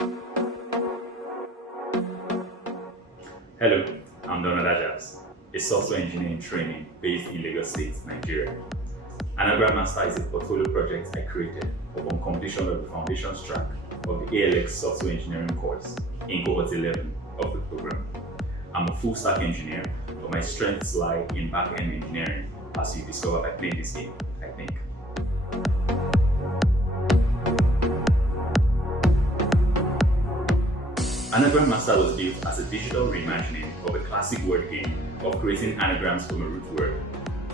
Hello, I'm Donald Ajabs, a software engineer in training based in Lagos State, Nigeria. Anagram Master is a portfolio project I created upon completion of the foundations track of the ALX software engineering course in cohort 11 of the program. I'm a full stack engineer, but my strengths lie in back-end engineering, as you discover by playing this game, I think. Anagram Master was built as a digital reimagining of a classic word game of creating anagrams from a root word.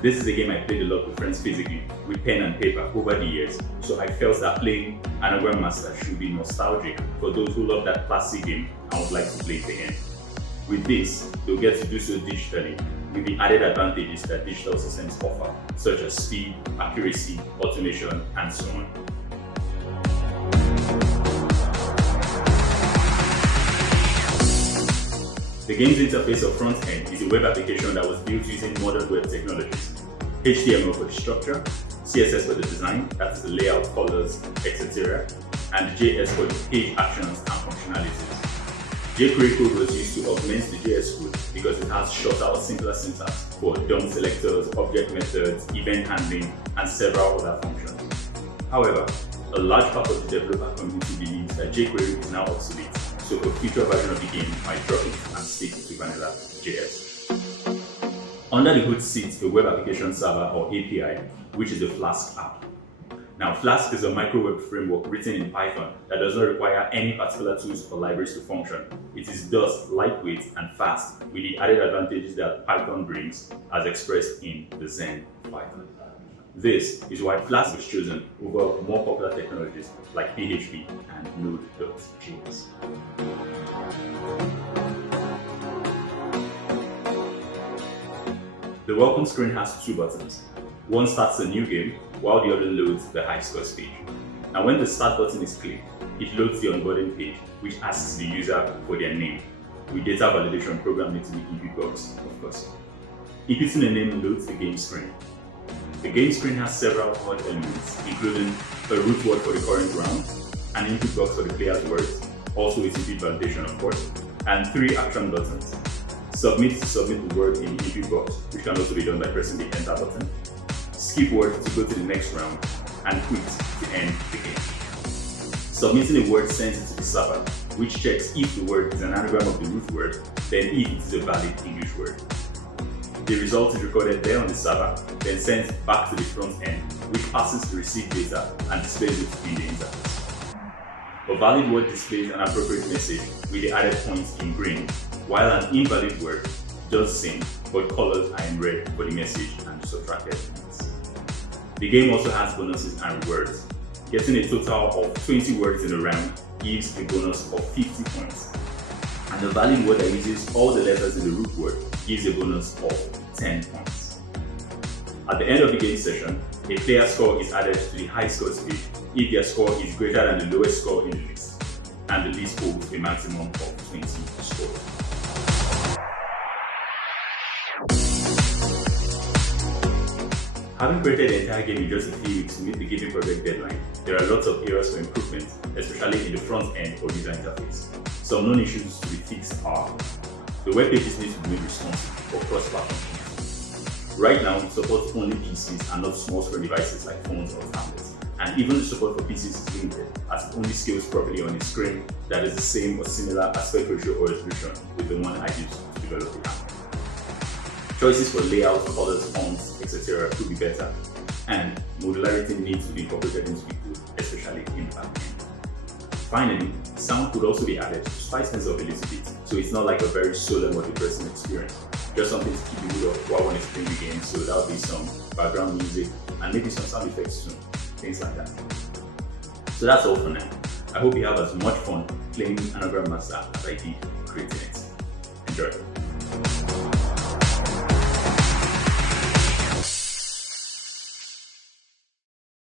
This is a game I played a lot with friends physically, with pen and paper over the years, so I felt that playing Anagram Master should be nostalgic for those who love that classic game and would like to play it again. With this, they'll get to do so digitally, with the added advantages that digital systems offer, such as speed, accuracy, automation, and so on. The game's interface or front end is a web application that was built using modern web technologies. HTML for the structure, CSS for the design, that is the layout, colors, etc., and JS for the page actions and functionalities. jQuery code was used to augment the JS code because it has shorter or simpler syntax for DOM selectors, object methods, event handling, and several other functions. However, a large part of the developer community believes that jQuery is now obsolete, so a future version of the game might drop it and stick to vanilla JS. Under the hood sits a web application server or API, which is the Flask app. Now, Flask is a micro-web framework written in Python that does not require any particular tools or libraries to function. It is thus lightweight and fast, with the added advantages that Python brings as expressed in the Zen Python. This is why Flask was chosen over more popular technologies like PHP and Node.js. The welcome screen has two buttons. One starts a new game, while the other loads the high scores page. Now when the start button is clicked, it loads the onboarding page, which asks the user for their name, with data validation programmed into the input box, of course. Inputting a name loads the game screen. The game screen has several odd elements, including a root word for the current round, an input box for the player's words, also with input validation of course, and 3 action buttons. Submit to submit the word in the input box, which can also be done by pressing the enter button. Skip word to go to the next round, and quit to end the game. Submitting a word sends it to the server, which checks if the word is an anagram of the root word, then if it is a valid English word. The result is recorded there on the server, then sent back to the front end, which passes the received data and displays it in the interface. A valid word displays an appropriate message with the added points in green, while an invalid word does same, but colors are in red for the message and the subtracted points. The game also has bonuses and rewards. Getting a total of 20 words in a round gives a bonus of 50 points. And the valid word that uses all the letters in the root word gives a bonus of 10 points. At the end of the game session, a player score is added to the high scores page if their score is greater than the lowest score in the list, and the list holds a maximum of 20 scores. Having created the entire game in just a few weeks to meet the given project deadline, there are lots of areas for improvement, especially in the front end or user interface. Some known issues to be fixed are: the web pages need to be made responsive for cross-platform use. Right now, it supports only PCs and not small screen devices like phones or tablets. And even the support for PCs is limited, as it only scales properly on a screen that is the same or similar aspect ratio or resolution with the one I used to develop the app. Choices for layout, colors, fonts, etc. could be better, and modularity needs to be incorporated into the code, especially in the backend. Finally, sound could also be added to spice things up a little bit, so it's not like a very solemn or depressing experience. Just something to keep the mood up while one is playing the game, so there'll be some background music and maybe some sound effects too, things like that. So that's all for now. I hope you have as much fun playing Anagram Master as I did creating it. Enjoy.